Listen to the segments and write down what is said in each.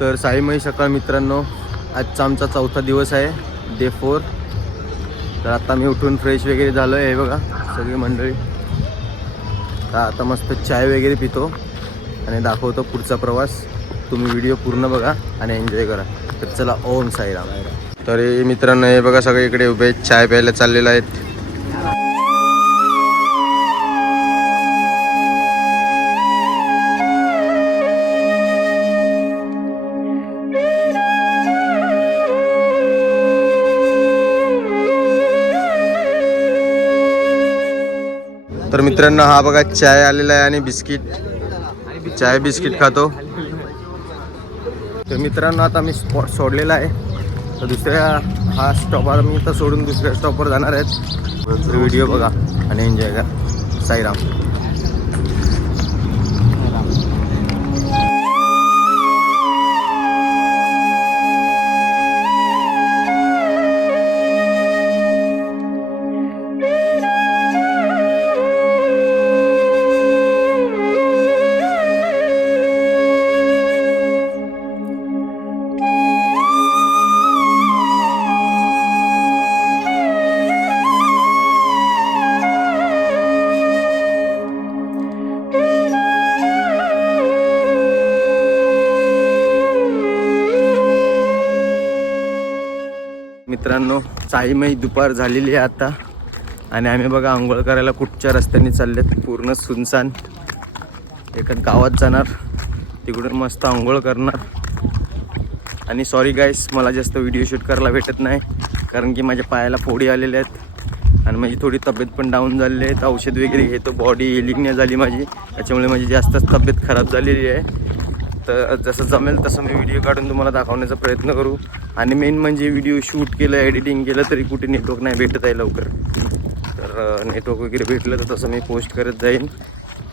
तर साईमयी सकाळ मित्रांनो, आजचा आमचा चौथा दिवस आहे, डे 4. तर आता मी उठून फ्रेश वगैरे झालो आहे. हे बघा सगळी मंडळी. तर आता मस्त चाय वगैरे पितो आणि दाखवतो पुढचा प्रवास. तुम्ही व्हिडिओ पूर्ण बघा आणि एन्जॉय करा. तर चला, ओम साईराम. तर मित्रांनो, हे बघा सगळे इकडे उभे चाय प्यायला चाललेले आहेत. तर मित्रांनो, हा बघा चाय आलेला आहे आणि बिस्किट. चाय बिस्किट खातो. तर मित्रांनो, आता मी स्पॉट सोडलेला आहे. तर दुसऱ्या हा स्टॉप मी तर सोडून दुसऱ्या स्टॉपवर जाणार आहेत. तर व्हिडिओ बघा आणि एन्जॉय करा. साईराम. मित्रांनो, साईमयी दुपार झालेली आहे आता आणि आम्ही बघा आंघोळ करायला कुठच्या रस्त्याने चाललेत. पूर्ण सुनसान. एका गावात जाणार, तिकडून मस्त आंघोळ करणार. आणि सॉरी गाईस, मला जास्त व्हिडिओ शूट करायला भेटत नाही कारण की माझ्या पायाला फोडी आलेल्या आहेत आणि माझी थोडी तब्येत पण डाऊन झालेली आहे. औषध वगैरे घेतो, बॉडी हिलिंग नाही झाली माझी, त्याच्यामुळे माझी जास्तच तब्येत खराब झालेली आहे. तर जसं जमेल तसं मी व्हिडिओ काढून तुम्हाला दाखवण्याचा प्रयत्न करू. आणि मेन म्हणजे व्हिडिओ शूट केलं, एडिटिंग केलं तरी कुठे नेटवर्क नाही भेटत आहे लवकर. तर नेटवर्क वगैरे भेटलं तर तसं मी पोस्ट करत जाईन.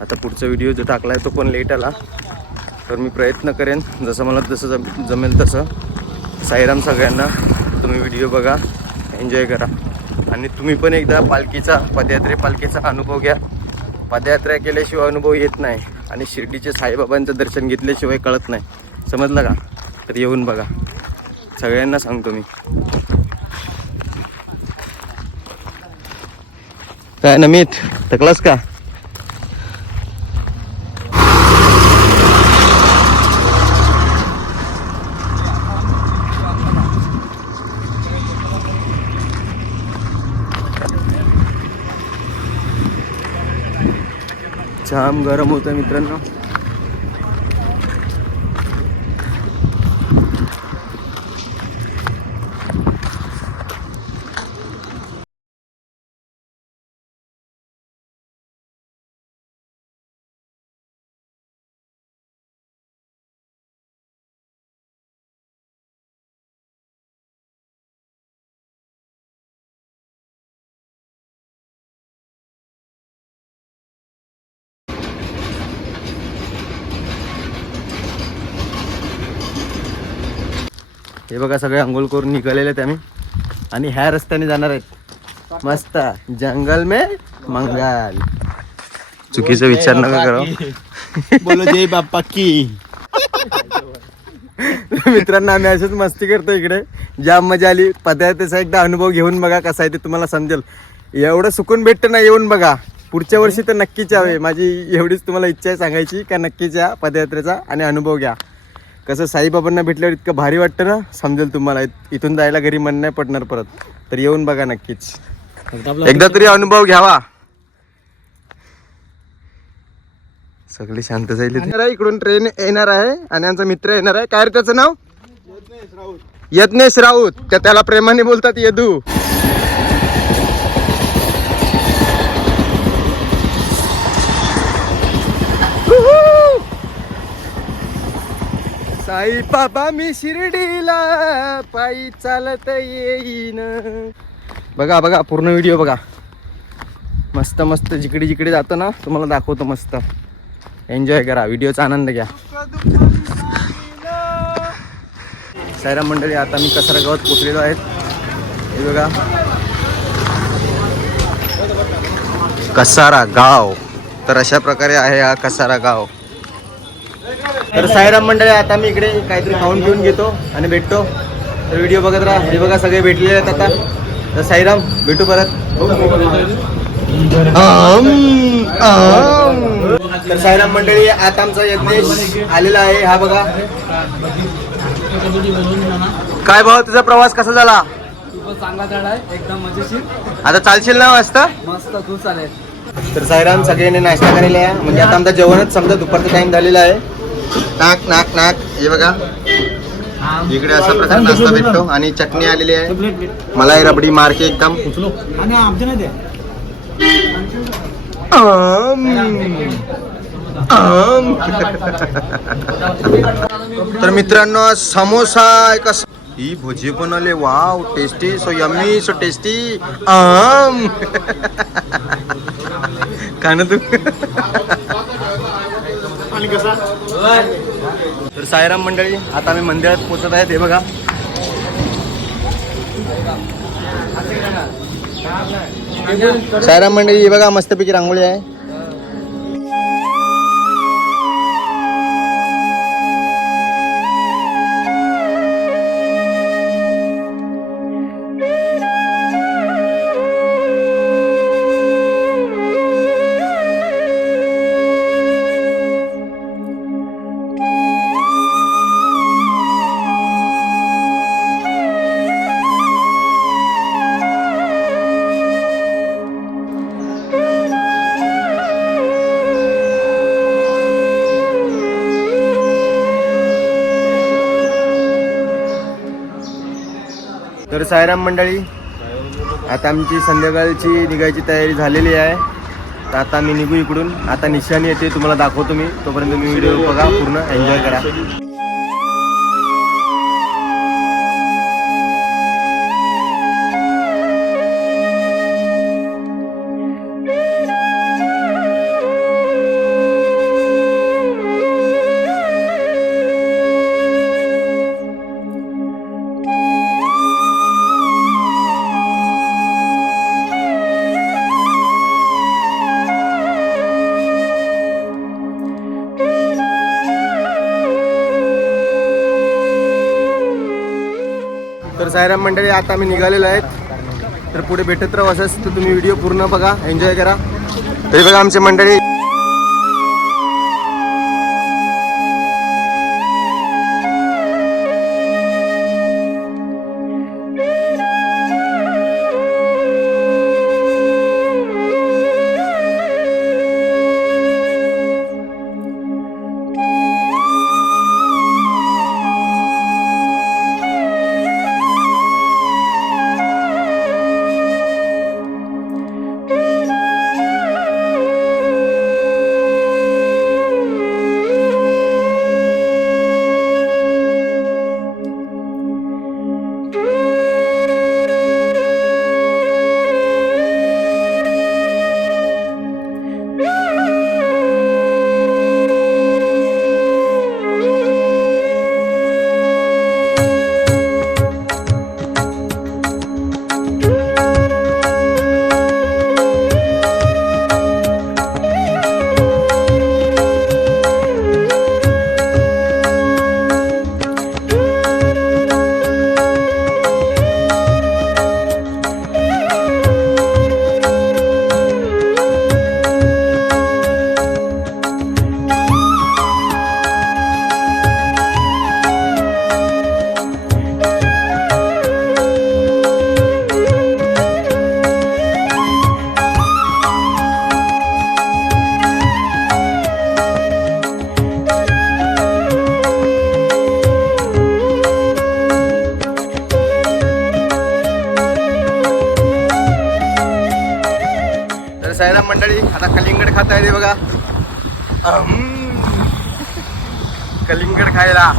आता पुढचा व्हिडिओ जो टाकला आहे तो पण लेट आला, तर मी प्रयत्न करेन जसं मला जसं जमेल तसं. साईराम सगळ्यांना. तुम्ही व्हिडिओ बघा, एन्जॉय करा आणि तुम्ही पण एकदा पालखीचा अनुभव घ्या. पदयात्रा केल्याशिवाय अनुभव येत नाही आणि शिर्डीचे साईबाबांचं दर्शन घेतल्याशिवाय कळत नाही. समजलं का? तर येऊन बघा, सगळ्यांना सांगतो मी. काय नमित, थकलास का? जाम गरम होतं मित्रांनो. हे बघा सगळे अंघोळ करून निघालेले आहेत आम्ही आणि ह्या रस्त्याने जाणार आहेत. मस्त जंगल में मंगल. चुकीचा विचार नका करा. बोलो जय बाप्पा की. मित्रांनो, आम्ही अशीच मस्ती करतो इकडे. जाम मजा आली. पदयात्रेचा एकदा अनुभव घेऊन बघा कसा आहे ते, तुम्हाला समजेल. एवढं सुकून भेटतं ना, येऊन बघा. पुढच्या वर्षी तर नक्कीच यावे. माझी एवढीच तुम्हाला इच्छा आहे सांगायची का नक्कीच या पदयात्रेचा आणि अनुभव घ्या. कसं साईबाबांना भेटल्यावर इतकं भारी वाटतं ना, समजेल तुम्हाला. इथून जायला घरी मन नाही पडणार परत. तर येऊन बघा नक्कीच, एकदा तरी अनुभव घ्यावा. सगळे शांत जाईल. इकडून ट्रेन येणार आहे आणि आमचा मित्र येणार आहे. काय रे त्याचं नाव? यज्ञेश राऊत. त्याला प्रेमाने बोलतात यदू. साई बाबा मी शिर्डीला पायी चालत येईन. बघा बघा, पूर्ण व्हिडिओ बघा. मस्त मस्त जिकडे जिकडे जातो ना तुम्हाला दाखवतो. मस्त एन्जॉय करा, व्हिडिओचा आनंद घ्या. साईराम मंडळी, आता मी कसारा गावात पोचलेलो आहेत. हे बघा, कसारा गाव. तर अशा प्रकारे आहे हा कसारा गाव. तर साईराम मंडळी, आता मी इकडे काहीतरी खाऊन पिऊन घेतो आणि भेटतो. तर व्हिडिओ बघत राहा. हे बघा सगळे भेटलेले आहेत आता. तर साईराम, भेटू परत. तर साईराम मंडळी, आता आमचा यज्ञेश आलेला आहे. हा बघा. काय भाऊ, तुझा प्रवास कसा झाला? चांगला झाड आहे, एकदम मजेशीर. आता चालशील ना मस्त? मस्त, तू चालेल. तर साईराम सगळ्यांनी नाश्ता केलेला आहे. म्हणजे आता आमचा जेवणच समजा दुपारचा टाइम झालेला आहे. नाक नाक नाक, हे बघा इकडे असा प्रकार नाश्ता भेटतो. आणि चटणी आलेली आहे, मलाई रबडी मारके एकदम. आणि आमच्या नाही द्या. तर मित्रांनो, समोसा एक ही भजी पण आले. Wow, tasty, so yummy, so tasty. का ना तू. तर साईराम मंडळी, आता आम्ही मंदिरात पोहोचत आहेत. हे बघा, साईराम मंडळी, हे बघा मस्तपैकी रांगोळी आहे. तर साईराम मंडळी, आता आमची संध्याकाळची निघायची तयारी झालेली आहे. तर आता मी निघू इकडून. आता निशाणी येते, तुम्हाला दाखवतो मी. तोपर्यंत मी व्हिडिओ बघा, पूर्ण एन्जॉय करा. तर साईराम मंडळी, आता आम्ही निघालेलो आहेत. तर पुढे भेटत राहू असंच. तर तुम्ही व्हिडिओ पूर्ण बघा, एन्जॉय करा. तरी बघा आमची मंडळी. साईराम मंडळी, आता कलिंगड खाता येते बघा. कलिंगड खायला.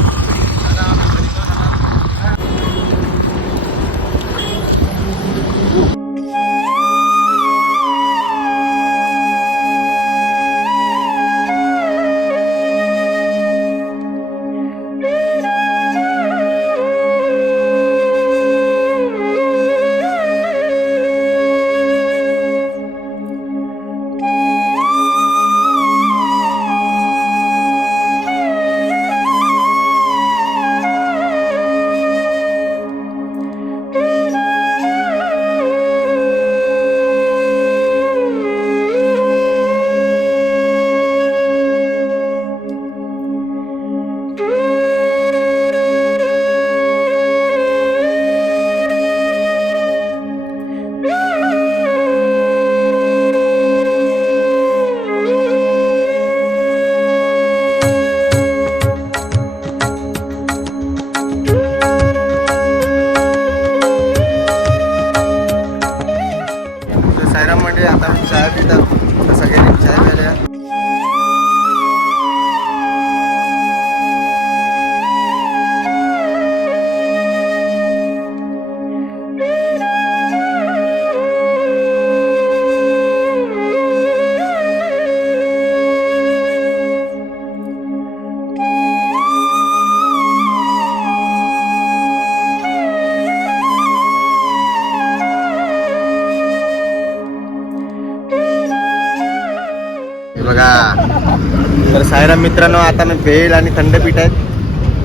सायराम मित्रांनो, आता मी भेल आणि थंडपीठ आहेत,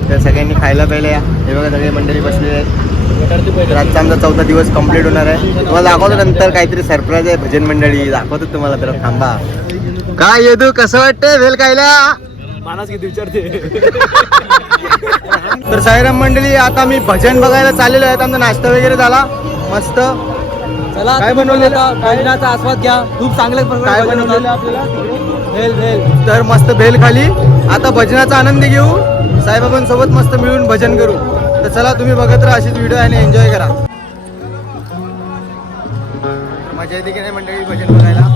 त्या सगळ्यांनी खायला प्यायला या. हे बघा सगळे मंडळी बसलेले आहेत. तर आजचा आमचा 4था दिवस कंप्लीट होणार आहे. तुम्हाला दाखवतो नंतर काहीतरी सरप्राईज आहे, भजन मंडळी दाखवतो तुम्हाला. तर थांबा. काय येदू, कसं वाटतंय भेल खायला? मानस किती विचारते. तर साईराम मंडळी, आता मी भजन बघायला चाललेलो आहे. आमचा नाश्ता वगैरे झाला मस्त. चला काय बनवलेलं? भजनाचा आस्वाद घ्या. खूप चांगल्या काय प्रकारे भजन बनवलेलं होतं. आपल्याला? भेल भेल. तर मस्त भेल खाली. आता भजनाचा आनंद घेऊ, साईबाबांसोबत मस्त मिळून भजन करू. तर चला, तुम्ही बघत राहा अशीच व्हिडिओ आणि एन्जॉय करा. मजा येते की नाही मंडळी भजन बघायला?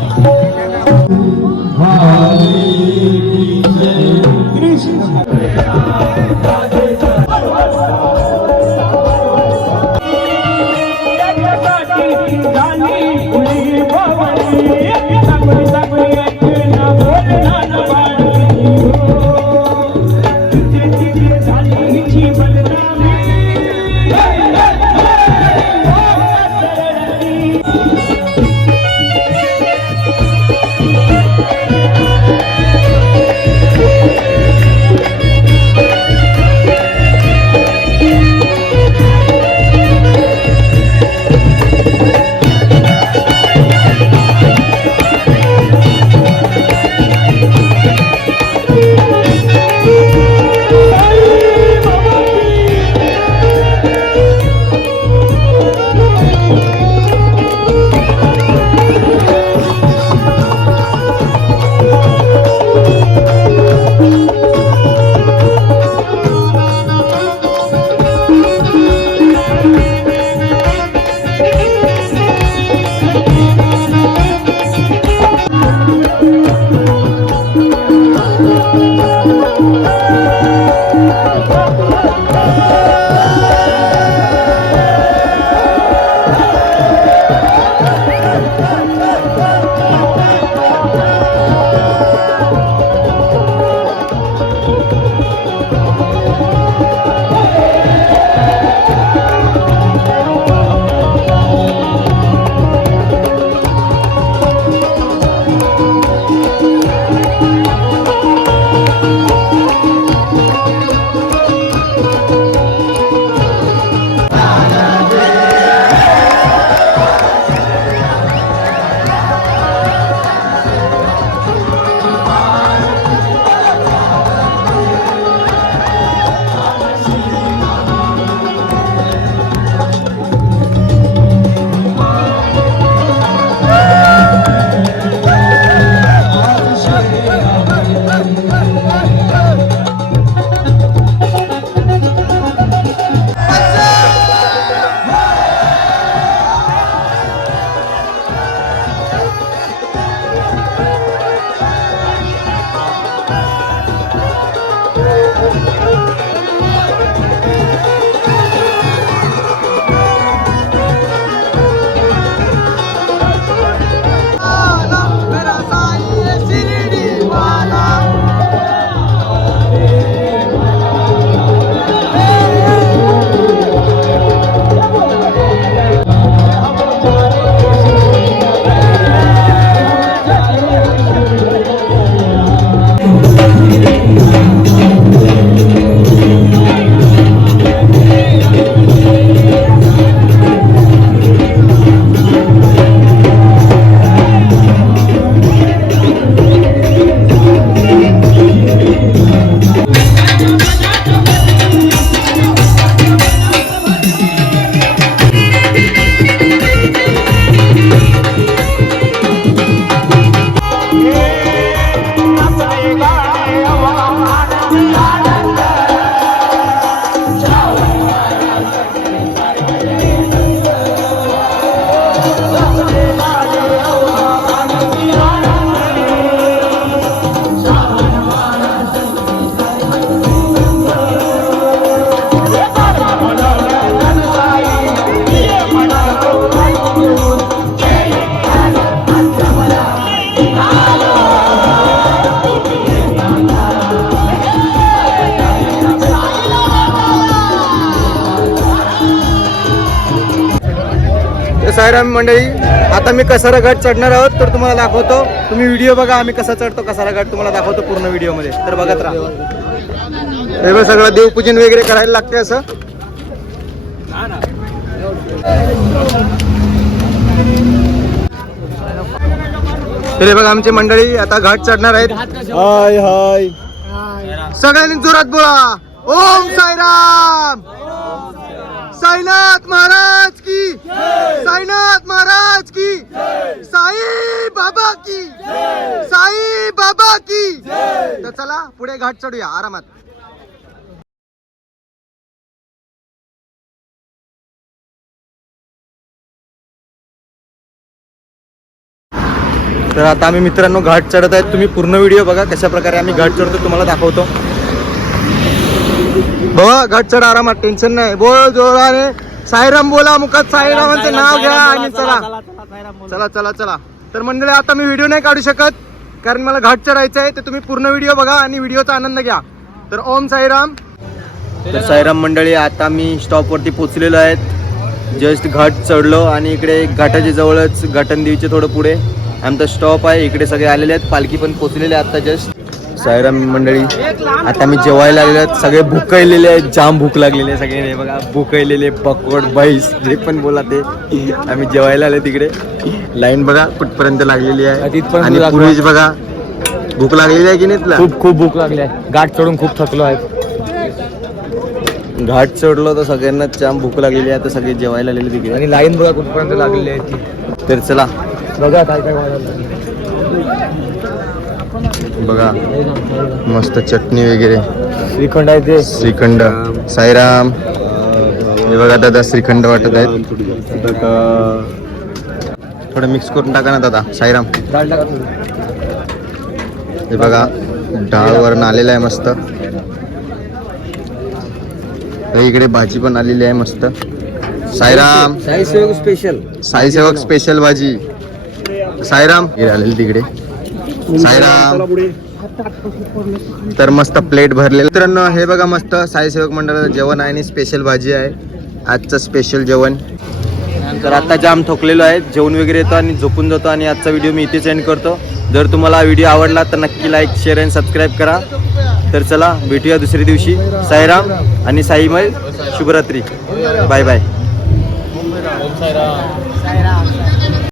साईराम मंडळी, आता मी कसारा घाट चढणार आहोत तर तुम्हाला दाखवतो. तुम्ही व्हिडिओ बघा आम्ही कसा चढतो कसारा घाट, तुम्हाला दाखवतो पूर्ण व्हिडिओ मध्ये, तर बघत राहा. हे बघ सगळं देवपूजन वगैरे करायला लागते असं. तर हे बघा आमची मंडळी आता घाट चढणार आहेत. हाय हाय, सगळ्यांनी जोरात बोला ओम साईराम. साईनाथ महाराज की, साईनाथ महाराज की, साई बाबा की, साई बाबा की. तर चला पुढे घाट चढूया आरामात. तर आता आम्ही मित्रांनो घाट चढत आहेत. तुम्ही पूर्ण व्हिडिओ बघा कशा प्रकारे आम्ही घाट चढतो, तुम्हाला दाखवतो. बघा घाट चढ आरामात, टेन्शन नाही. बोल जोराने साईराम बोला, मुखात साईरामांचं नाव घ्या आणि चला चला चला चला. तर मंडळी आता मी व्हिडिओ नाही काढू शकत कारण मला घाट चढायचं आहे. तर तुम्ही पूर्ण व्हिडिओ बघा आणि व्हिडिओचा आनंद घ्या. तर ओम साईराम. तर साईराम मंडळी, आता मी स्टॉपवरती पोहोचलेलो आहेत. जस्ट घाट चढलो आणि इकडे घाटाच्या जवळच घाटनदेवीचे थोडं पुढे आमचा स्टॉप आहे. इकडे सगळे आलेले आहेत, पालखी पण पोहोचलेले आहेत आता जस्ट. साईराम मंडळी, आता मी जेवायला आलेले आहेत. सगळे भुकलेले आहेत, जाम भूक लागलेली आहे सगळे. बघा भुकलेले पकोड बैस जे पण बोला ते. आम्ही जेवायला आले तिकडे. लाईन बघा कुठपर्यंत लागलेली आहे आणि पूर्वीच बघा भूक लागलेली आहे की नाही तुला? खूप खूप भूक लागली आहे. घाट चढून खूप थकलो आहे. घाट चढलो तर सगळ्यांना जाम भूक लागलेली आहे. आता सगळे जेवायला आलेले तिकडे आणि लाईन बघा कुठपर्यंत लागलेली आहे ती. तर चला बघा काय काय वाढवलं. बघा मस्त चटणी वगैरे, श्रीखंड आहे ते. श्रीखंड. साईराम. हे बघा दादा श्रीखंड वाटत आहेत. थोडं मिक्स करून टाका ना दादा. साईराम. डाळ टाका थोडी. हे बघा डाळवरून आलेलं आहे मस्त. इकडे भाजी पण आलेली आहे मस्त. साईराम. साईसेवक स्पेशल. साईसेवक स्पेशल भाजी. साईराम हे आलेली तिकडे. साईराम. तर मस्त प्लेट भरलेलं. मित्रांनो हे बघा मस्त साईसेवक मंडळाचं जेवण आहे आणि स्पेशल भाजी आहे. आजचं स्पेशल जेवण. तर आता जाम थकलेलो आहे, जेवण वगैरे येतो आणि झोपून जातो. आणि आजचा व्हिडिओ मी इथेच एंड करतो. जर तुम्हाला व्हिडिओ आवडला तर नक्की लाईक शेअर आणि सबस्क्राईब करा. तर चला भेटूया दुसऱ्या दिवशी. साईराम आणि साईमय शुभरात्री. Bye bye. ओम साईराम.